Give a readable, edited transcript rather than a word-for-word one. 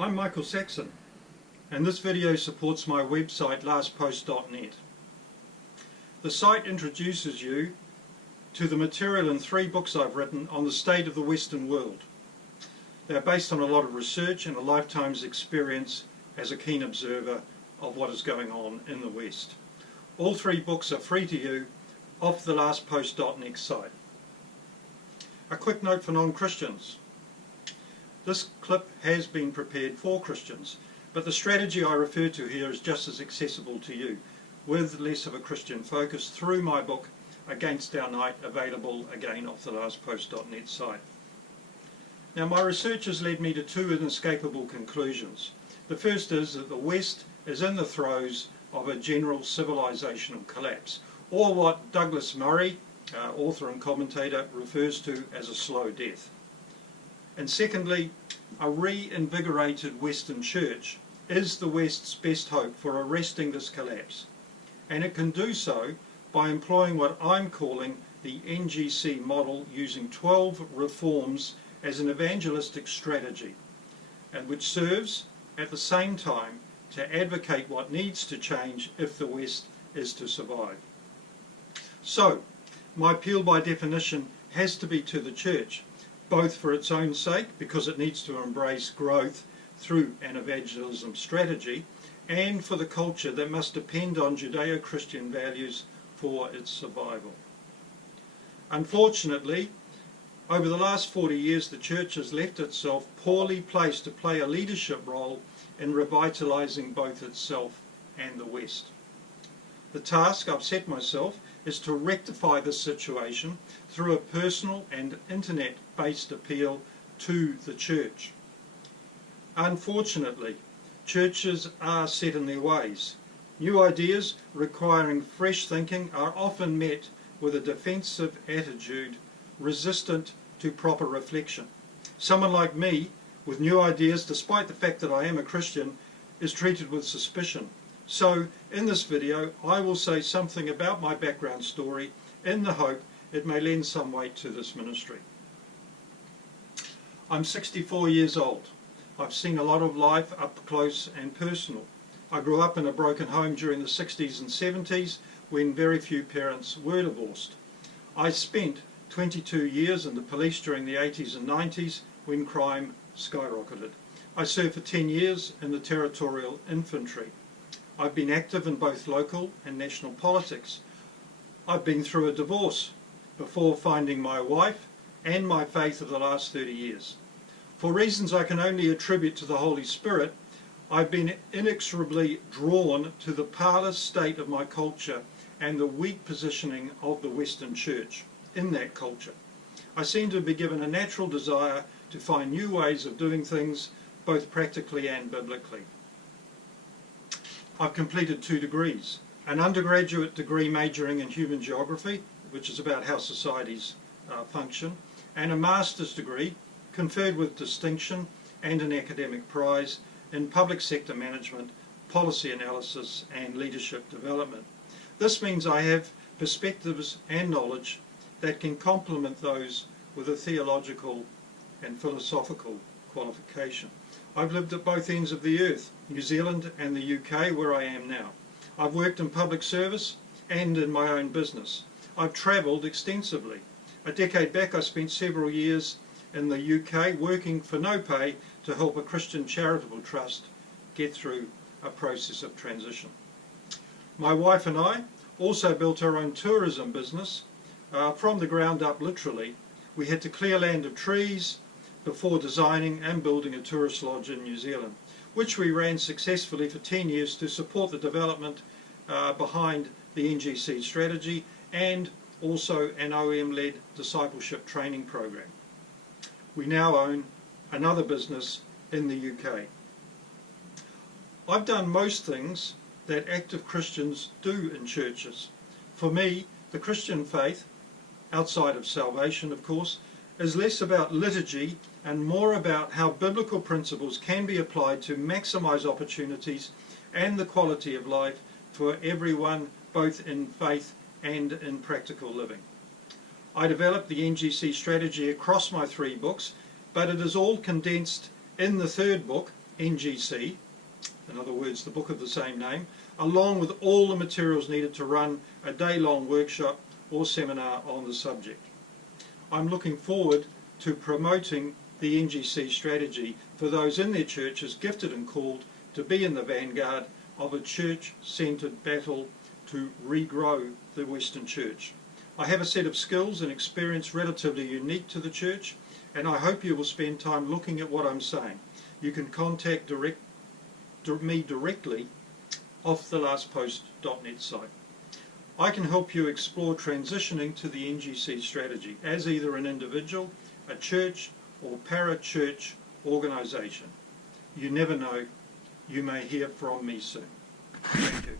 I'm Michael Saxon, and this video supports my website lastpost.net. The site introduces you to the material in 3 books I've written on the state of the Western world. They're based on a lot of research and a lifetime's experience as a keen observer of what is going on in the West. All 3 books are free to you off the lastpost.net site. A quick note for non-Christians. This clip has been prepared for Christians, but the strategy I refer to here is just as accessible to you, with less of a Christian focus, through my book Against Our Night, available again off the lastpost.net site. Now, my research has led me to 2 inescapable conclusions. The first is that the West is in the throes of a general civilizational collapse, or what Douglas Murray, author and commentator, refers to as a slow death. And secondly, a reinvigorated Western Church is the West's best hope for arresting this collapse, and it can do so by employing what I'm calling the NGC model, using 12 reforms as an evangelistic strategy, and which serves at the same time to advocate what needs to change if the West is to survive. So, my appeal by definition has to be to the Church, both for its own sake, because it needs to embrace growth through an evangelism strategy, and for the culture that must depend on Judeo-Christian values for its survival. Unfortunately, over the last 40 years, the Church has left itself poorly placed to play a leadership role in revitalizing both itself and the West. The task I've set myself is to rectify this situation through a personal and internet-based appeal to the Church. Unfortunately, churches are set in their ways. New ideas requiring fresh thinking are often met with a defensive attitude resistant to proper reflection. Someone like me, with new ideas, despite the fact that I am a Christian, is treated with suspicion. So, in this video, I will say something about my background story in the hope it may lend some weight to this ministry. I'm 64 years old. I've seen a lot of life up close and personal. I grew up in a broken home during the 60s and 70s when very few parents were divorced. I spent 22 years in the police during the 80s and 90s when crime skyrocketed. I served for 10 years in the territorial infantry. I've been active in both local and national politics. I've been through a divorce before finding my wife and my faith of the last 30 years. For reasons I can only attribute to the Holy Spirit, I've been inexorably drawn to the parlous state of my culture and the weak positioning of the Western Church in that culture. I seem to be given a natural desire to find new ways of doing things, both practically and biblically. I've completed 2 degrees, an undergraduate degree majoring in human geography, which is about how societies function, and a master's degree conferred with distinction and an academic prize in public sector management, policy analysis and leadership development. This means I have perspectives and knowledge that can complement those with a theological and philosophical qualification. I've lived at both ends of the earth, New Zealand and the UK, where I am now. I've worked in public service and in my own business. I've travelled extensively. A decade back I spent several years in the UK working for no pay to help a Christian charitable trust get through a process of transition. My wife and I also built our own tourism business from the ground up, literally. We had to clear land of trees before designing and building a tourist lodge in New Zealand, which we ran successfully for 10 years to support the development behind the NGC strategy and also an OM-led discipleship training program. We now own another business in the UK. I've done most things that active Christians do in churches. For me, the Christian faith, outside of salvation of course, is less about liturgy and more about how biblical principles can be applied to maximize opportunities and the quality of life for everyone, both in faith and in practical living. I developed the NGC strategy across my 3 books, but it is all condensed in the 3rd book, NGC, in other words the book of the same name, along with all the materials needed to run a day-long workshop or seminar on the subject. I'm looking forward to promoting the NGC strategy for those in their churches gifted and called to be in the vanguard of a church-centred battle to regrow the Western Church. I have a set of skills and experience relatively unique to the church, and I hope you will spend time looking at what I'm saying. You can contact me directly off the lastpost.net site. I can help you explore transitioning to the NGC strategy as either an individual, a church or para-church organisation. You never know, you may hear from me soon. Thank you.